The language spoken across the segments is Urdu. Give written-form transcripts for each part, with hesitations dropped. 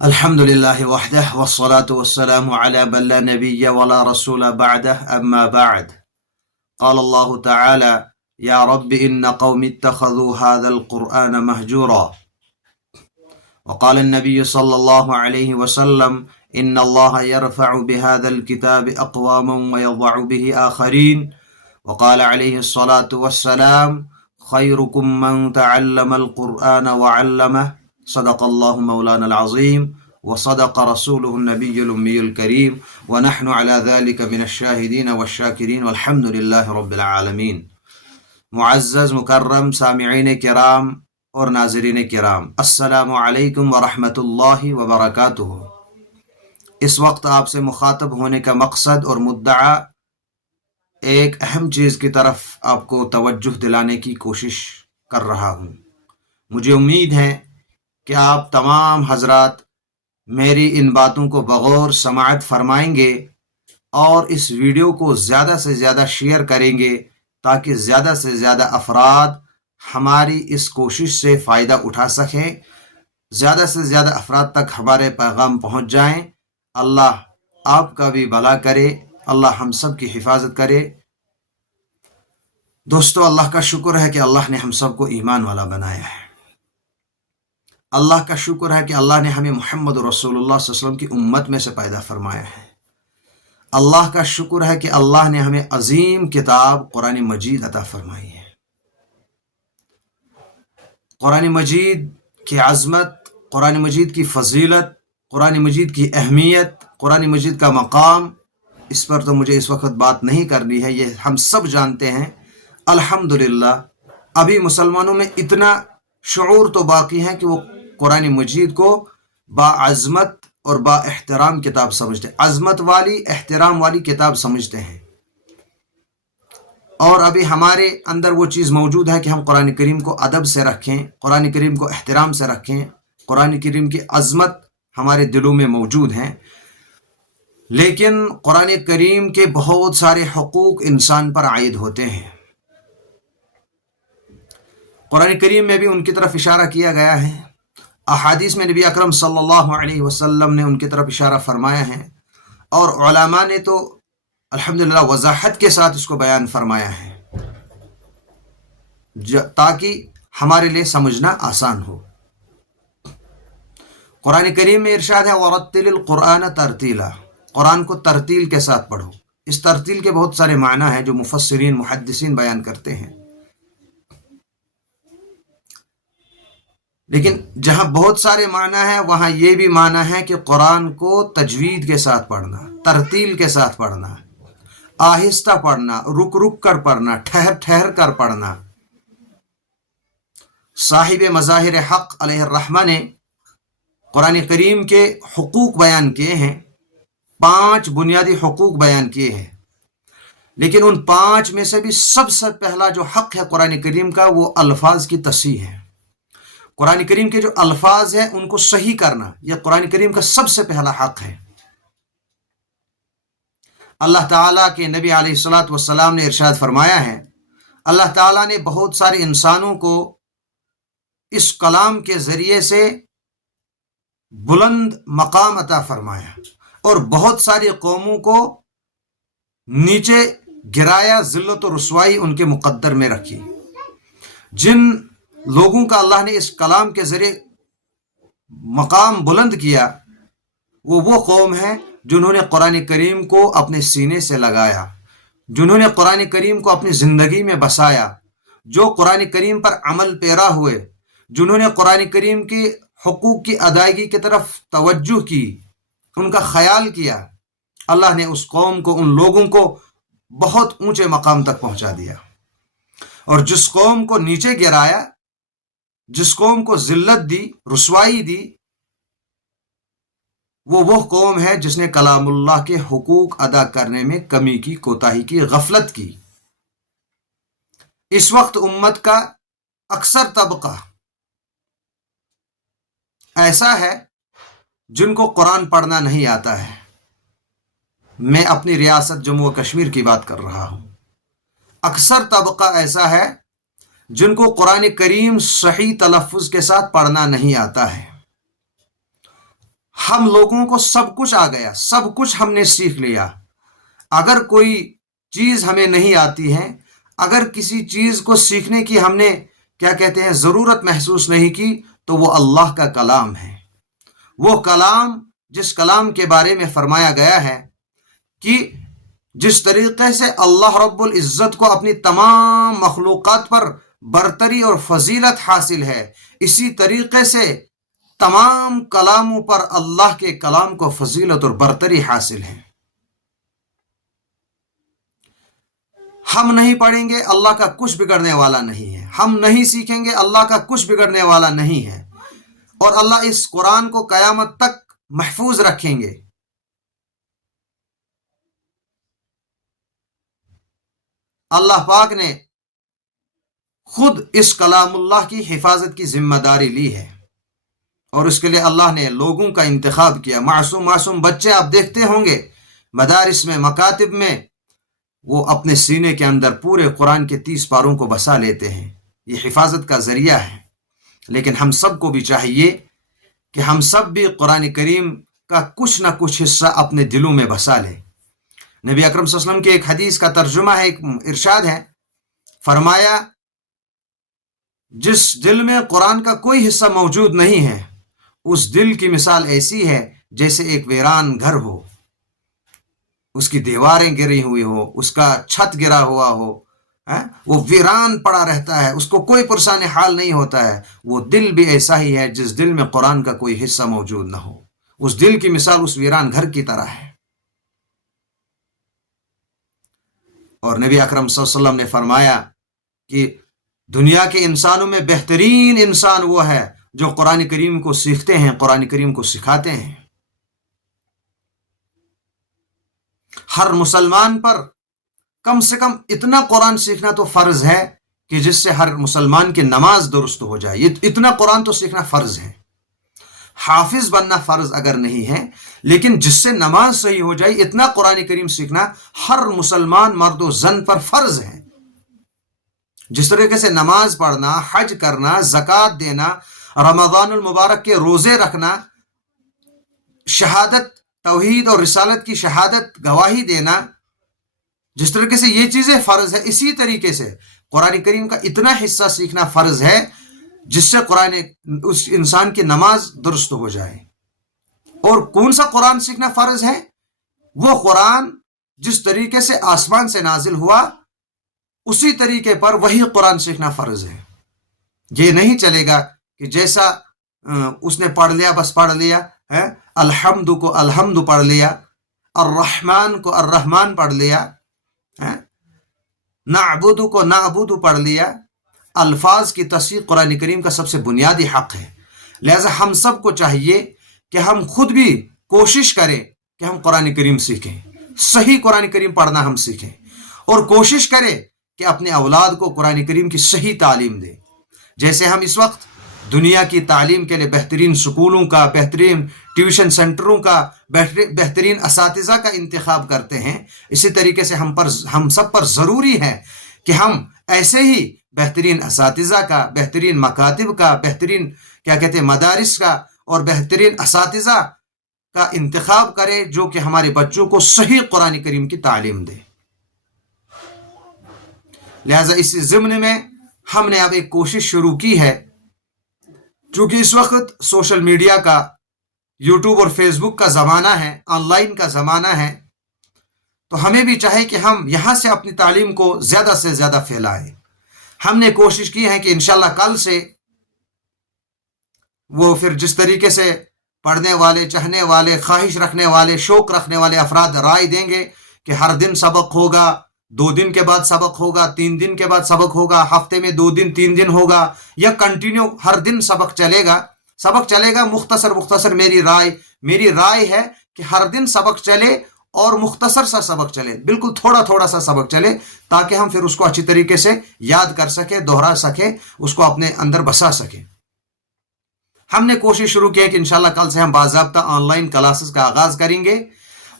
الحمد لله وحده والصلاة والسلام على من لا نبي ولا رسول بعده أما بعد. قال الله تعالى: يا رب إن قوم اتخذوا هذا القرآن مهجورا. وقال النبي صلى الله عليه وسلم: إن الله يرفع بهذا الكتاب أقواما ويضع به آخرين. وقال عليه الصلاة والسلام: خيركم من تعلم القرآن وعلمه. صدق الله مولانا العظيم وصدق رسوله النبي الأمي الكريم ونحن على ذلك من الشاهدين والشاكرين والحمد لله رب العالمين. معزز مکرم سامعین کرام اور ناظرین کرام، السلام علیکم ورحمۃ اللہ وبرکاتہ۔ اس وقت آپ سے مخاطب ہونے کا مقصد اور مدعا ایک اہم چیز کی طرف آپ کو توجہ دلانے کی کوشش کر رہا ہوں۔ مجھے امید ہے کہ آپ تمام حضرات میری ان باتوں کو بغور سماعت فرمائیں گے اور اس ویڈیو کو زیادہ سے زیادہ شیئر کریں گے تاکہ زیادہ سے زیادہ افراد ہماری اس کوشش سے فائدہ اٹھا سکیں، زیادہ سے زیادہ افراد تک ہمارے پیغام پہنچ جائیں۔ اللہ آپ کا بھی بھلا کرے، اللہ ہم سب کی حفاظت کرے۔ دوستو، اللہ کا شکر ہے کہ اللہ نے ہم سب کو ایمان والا بنایا ہے۔ اللہ کا شکر ہے کہ اللہ نے ہمیں محمد رسول اللہ صلی اللہ علیہ وسلم کی امت میں سے پیدا فرمایا ہے۔ اللہ کا شکر ہے کہ اللہ نے ہمیں عظیم کتاب قرآن مجید عطا فرمائی ہے۔ قرآن مجید کی عظمت، قرآن مجید کی فضیلت، قرآن مجید کی اہمیت، قرآن مجید کا مقام، اس پر تو مجھے اس وقت بات نہیں کرنی ہے، یہ ہم سب جانتے ہیں۔ الحمدللہ ابھی مسلمانوں میں اتنا شعور تو باقی ہے کہ وہ قرآن مجید کو باعظمت اور با احترام کتاب سمجھتے ہیں، عظمت والی، احترام والی کتاب سمجھتے ہیں۔ اور ابھی ہمارے اندر وہ چیز موجود ہے کہ ہم قرآن کریم کو ادب سے رکھیں، قرآن کریم کو احترام سے رکھیں، قرآن کریم کی عظمت ہمارے دلوں میں موجود ہیں۔ لیکن قرآن کریم کے بہت سارے حقوق انسان پر عائد ہوتے ہیں۔ قرآن کریم میں بھی ان کی طرف اشارہ کیا گیا ہے، احادیث میں نبی اکرم صلی اللہ علیہ وسلم نے ان کی طرف اشارہ فرمایا ہے، اور علماء نے تو الحمدللہ وضاحت کے ساتھ اس کو بیان فرمایا ہے تاکہ ہمارے لیے سمجھنا آسان ہو۔ قرآن کریم میں ارشاد ہے وَرَتِّلِ الْقُرْآنَ تَرْتِيلًا، قرآن کو ترتیل کے ساتھ پڑھو۔ اس ترتیل کے بہت سارے معنی ہیں جو مفسرین محدثین بیان کرتے ہیں، لیکن جہاں بہت سارے معنی ہیں وہاں یہ بھی معنی ہے کہ قرآن کو تجوید کے ساتھ پڑھنا، ترتیل کے ساتھ پڑھنا، آہستہ پڑھنا، رک رک کر پڑھنا، ٹھہر ٹھہر کر پڑھنا۔ صاحب مظاہر حق علیہ الرحمہ نے قرآن کریم کے حقوق بیان کیے ہیں، 5 بنیادی حقوق بیان کیے ہیں، لیکن ان 5 میں سے بھی سب سے پہلا جو حق ہے قرآن کریم کا وہ الفاظ کی تصحیح ہے۔ قرآن کریم کے جو الفاظ ہیں ان کو صحیح کرنا، یہ قرآن کریم کا سب سے پہلا حق ہے۔ اللہ تعالیٰ کے نبی علیہ الصلاۃ والسلام نے ارشاد فرمایا ہے، اللہ تعالیٰ نے بہت سارے انسانوں کو اس کلام کے ذریعے سے بلند مقام عطا فرمایا اور بہت ساری قوموں کو نیچے گرایا، ذلت و رسوائی ان کے مقدر میں رکھی۔ جن لوگوں کا اللہ نے اس کلام کے ذریعے مقام بلند کیا وہ قوم ہے جنہوں نے قرآن کریم کو اپنے سینے سے لگایا، جنہوں نے قرآن کریم کو اپنی زندگی میں بسایا، جو قرآن کریم پر عمل پیرا ہوئے، جنہوں نے قرآن کریم کے حقوق کی ادائیگی کی طرف توجہ کی، ان کا خیال کیا۔ اللہ نے اس قوم کو، ان لوگوں کو بہت اونچے مقام تک پہنچا دیا، اور جس قوم کو نیچے گرایا، جس قوم کو ذلت دی، رسوائی دی، وہ قوم ہے جس نے کلام اللہ کے حقوق ادا کرنے میں کمی کی، کوتاہی کی، غفلت کی۔ اس وقت امت کا اکثر طبقہ ایسا ہے جن کو قرآن پڑھنا نہیں آتا ہے۔ میں اپنی ریاست جموں و کشمیر کی بات کر رہا ہوں۔ اکثر طبقہ ایسا ہے جن کو قرآن کریم صحیح تلفظ کے ساتھ پڑھنا نہیں آتا ہے۔ ہم لوگوں کو سب کچھ آ گیا، سب کچھ ہم نے سیکھ لیا. اگر کوئی چیز ہمیں نہیں آتی ہے، اگر کسی چیز کو سیکھنے کی ہم نے کیا کہتے ہیں ضرورت محسوس نہیں کی، تو وہ اللہ کا کلام ہے. وہ کلام جس کلام کے بارے میں فرمایا گیا ہے کہ جس طریقے سے اللہ رب العزت کو اپنی تمام مخلوقات پر برتری اور فضیلت حاصل ہے، اسی طریقے سے تمام کلاموں پر اللہ کے کلام کو فضیلت اور برتری حاصل ہے. ہم نہیں پڑھیں گے، اللہ کا کچھ بگڑنے والا نہیں ہے. ہم نہیں سیکھیں گے، اللہ کا کچھ بگڑنے والا نہیں ہے. اور اللہ اس قرآن کو قیامت تک محفوظ رکھیں گے. اللہ پاک نے خود اس کلام اللہ کی حفاظت کی ذمہ داری لی ہے، اور اس کے لیے اللہ نے لوگوں کا انتخاب کیا. معصوم معصوم بچے آپ دیکھتے ہوں گے مدارس میں، مکاتب میں، وہ اپنے سینے کے اندر پورے قرآن کے 30 پاروں کو بسا لیتے ہیں. یہ حفاظت کا ذریعہ ہے. لیکن ہم سب کو بھی چاہیے کہ ہم سب بھی قرآن کریم کا کچھ نہ کچھ حصہ اپنے دلوں میں بسا لیں. نبی اکرم صلی اللہ علیہ وسلم کی ایک حدیث کا ترجمہ ہے، ایک ارشاد ہے، فرمایا جس دل میں قرآن کا کوئی حصہ موجود نہیں ہے، اس دل کی مثال ایسی ہے جیسے ایک ویران گھر ہو، اس کی دیواریں گری ہوئی ہو، اس کا چھت گرا ہوا ہو، وہ ویران پڑا رہتا ہے، اس کو کوئی پرسان حال نہیں ہوتا ہے. وہ دل بھی ایسا ہی ہے جس دل میں قرآن کا کوئی حصہ موجود نہ ہو. اس دل کی مثال اس ویران گھر کی طرح ہے. اور نبی اکرم صلی اللہ علیہ وسلم نے فرمایا کہ دنیا کے انسانوں میں بہترین انسان وہ ہے جو قرآن کریم کو سیکھتے ہیں، قرآن کریم کو سکھاتے ہیں. ہر مسلمان پر کم سے کم اتنا قرآن سیکھنا تو فرض ہے کہ جس سے ہر مسلمان کی نماز درست ہو جائے. اتنا قرآن تو سیکھنا فرض ہے. حافظ بننا فرض اگر نہیں ہے، لیکن جس سے نماز صحیح ہو جائے، اتنا قرآن کریم سیکھنا ہر مسلمان مرد و زن پر فرض ہے. جس طریقے سے نماز پڑھنا، حج کرنا، زکوٰۃ دینا، رمضان المبارک کے روزے رکھنا، شہادت توحید اور رسالت کی شہادت گواہی دینا، جس طریقے سے یہ چیزیں فرض ہے، اسی طریقے سے قرآن کریم کا اتنا حصہ سیکھنا فرض ہے جس سے اس انسان کی نماز درست ہو جائے. اور کون سا قرآن سیکھنا فرض ہے؟ وہ قرآن جس طریقے سے آسمان سے نازل ہوا اسی طریقے پر وہی قرآن سیکھنا فرض ہے. یہ نہیں چلے گا کہ جیسا اس نے پڑھ لیا بس پڑھ لیا ہے، الحمد کو الحمد پڑھ لیا، الرحمن کو الرحمن پڑھ لیا، نعبد کو نعبد پڑھ لیا. الفاظ کی تصحیح قرآن کریم کا سب سے بنیادی حق ہے. لہذا ہم سب کو چاہیے کہ ہم خود بھی کوشش کریں کہ ہم قرآن کریم سیکھیں، صحیح قرآن کریم پڑھنا ہم سیکھیں، اور کوشش کریں کہ اپنے اولاد کو قرآن کریم کی صحیح تعلیم دیں. جیسے ہم اس وقت دنیا کی تعلیم کے لیے بہترین سکولوں کا، بہترین ٹیوشن سینٹروں کا، بہترین اساتذہ کا انتخاب کرتے ہیں، اسی طریقے سے ہم سب پر ضروری ہے کہ ہم ایسے ہی بہترین اساتذہ کا، بہترین مکاتب کا، بہترین کیا کہتے ہیں مدارس کا اور بہترین اساتذہ کا انتخاب کریں جو کہ ہمارے بچوں کو صحیح قرآن کریم کی تعلیم دے. لہذا اسی ضمن میں ہم نے اب ایک کوشش شروع کی ہے، چونکہ اس وقت سوشل میڈیا کا، یوٹیوب اور فیس بک کا زمانہ ہے، آن لائن کا زمانہ ہے، تو ہمیں بھی چاہے کہ ہم یہاں سے اپنی تعلیم کو زیادہ سے زیادہ پھیلائیں. ہم نے کوشش کی ہے کہ انشاءاللہ کل سے وہ پھر جس طریقے سے پڑھنے والے، چاہنے والے، خواہش رکھنے والے، شوق رکھنے والے افراد رائے دیں گے کہ ہر دن سبق ہوگا، 2 دن کے بعد سبق ہوگا، 3 دن کے بعد سبق ہوگا، ہفتے میں 2 دن 3 دن ہوگا، یا کنٹینیو ہر دن سبق چلے گا. مختصر میری رائے ہے کہ ہر دن سبق چلے اور مختصر سا سبق چلے، بالکل تھوڑا سا سبق چلے، تاکہ ہم پھر اس کو اچھی طریقے سے یاد کر سکیں، دوہرا سکیں، اس کو اپنے اندر بسا سکیں. ہم نے کوشش شروع کی ہے کہ انشاءاللہ کل سے ہم باضابطہ آن لائن کلاسز کا آغاز کریں گے.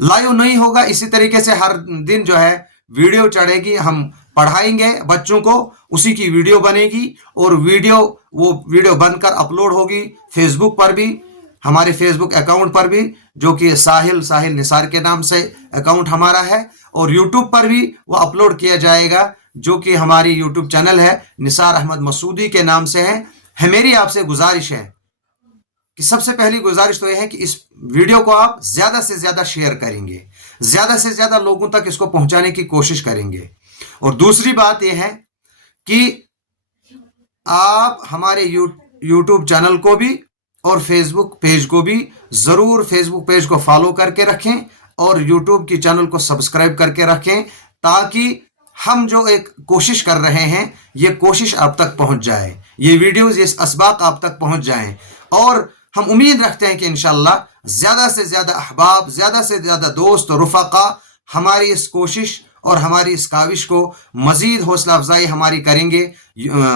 لائیو نہیں ہوگا، اسی طریقے سے ہر دن جو ہے ویڈیو چڑھے گی، ہم پڑھائیں گے بچوں کو، اسی کی ویڈیو بنے گی، اور وہ ویڈیو بن کر اپلوڈ ہوگی فیس بک پر بھی، ہمارے فیس بک اکاؤنٹ پر بھی جو کہ ساحل نثار کے نام سے اکاؤنٹ ہمارا ہے، اور یوٹیوب پر بھی وہ اپلوڈ کیا جائے گا جو کہ ہماری یوٹیوب چینل ہے نثار احمد مسعودی کے نام سے ہے۔ میری آپ سے گزارش ہے کہ سب سے پہلی گزارش تو یہ ہے کہ اس ویڈیو کو آپ زیادہ سے زیادہ شیئر کریں گے، زیادہ سے زیادہ لوگوں تک اس کو پہنچانے کی کوشش کریں گے۔ اور دوسری بات یہ ہے کہ آپ ہمارے یوٹیوب چینل کو بھی اور فیس بک پیج کو بھی ضرور فیس بک پیج کو فالو کر کے رکھیں اور یوٹیوب کی چینل کو سبسکرائب کر کے رکھیں، تاکہ ہم جو ایک کوشش کر رہے ہیں یہ کوشش آپ تک پہنچ جائے، یہ ویڈیوز یہ اسباق آپ تک پہنچ جائیں۔ اور ہم امید رکھتے ہیں کہ انشاءاللہ زیادہ سے زیادہ احباب، زیادہ سے زیادہ دوست اور رفقا ہماری اس کوشش اور ہماری اس کاوش کو مزید حوصلہ افزائی ہماری کریں گے،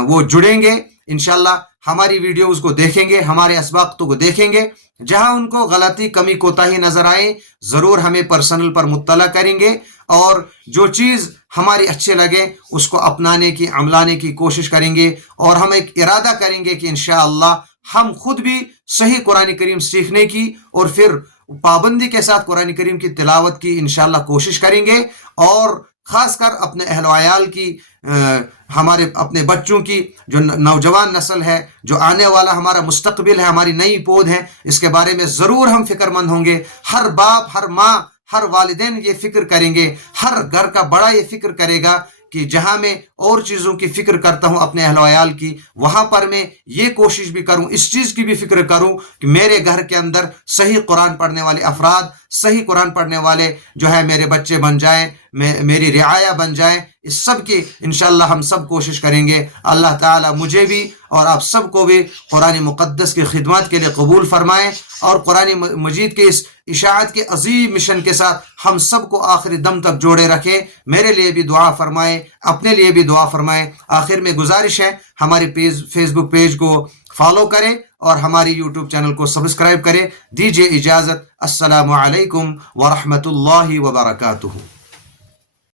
وہ جڑیں گے انشاءاللہ، ہماری ویڈیوز کو دیکھیں گے، ہمارے اسباقوں کو دیکھیں گے، جہاں ان کو غلطی کمی کوتاہی نظر آئے ضرور ہمیں پرسنل پر مطلع کریں گے، اور جو چیز ہماری اچھے لگے اس کو اپنانے کی عملانے کی کوشش کریں گے، اور ہم ایک ارادہ کریں گے کہ انشاءاللہ ہم خود بھی صحیح قرآن کریم سیکھنے کی اور پھر پابندی کے ساتھ قرآن کریم کی تلاوت کی انشاءاللہ کوشش کریں گے، اور خاص کر اپنے اہل و عیال کی، ہمارے اپنے بچوں کی، جو نوجوان نسل ہے، جو آنے والا ہمارا مستقبل ہے، ہماری نئی پود ہے، اس کے بارے میں ضرور ہم فکر مند ہوں گے۔ ہر باپ، ہر ماں، ہر والدین یہ فکر کریں گے، ہر گھر کا بڑا یہ فکر کرے گا کہ جہاں میں اور چیزوں کی فکر کرتا ہوں اپنے اہل و عیال کی، وہاں پر میں یہ کوشش بھی کروں، اس چیز کی بھی فکر کروں کہ میرے گھر کے اندر صحیح قرآن پڑھنے والے افراد، صحیح قرآن پڑھنے والے جو ہے میرے بچے بن جائیں، میری رعایا بن جائیں۔ اس سب کی انشاءاللہ ہم سب کوشش کریں گے۔ اللہ تعالیٰ مجھے بھی اور آپ سب کو بھی قرآن مقدس کی خدمات کے لیے قبول فرمائیں، اور قرآن مجید کے اس اشاعت کے عظیم مشن کے ساتھ ہم سب کو آخری دم تک جوڑے رکھیں۔ میرے لیے بھی دعا فرمائیں، اپنے لیے بھی دعا فرمائیں۔ آخر میں گزارش ہے ہمارے فیس بک پیج کو فالو کریں اور ہماری یوٹیوب چینل کو سبسکرائب کریں۔ دیجیے اجازت، السلام علیکم ورحمۃ اللہ وبرکاتہ۔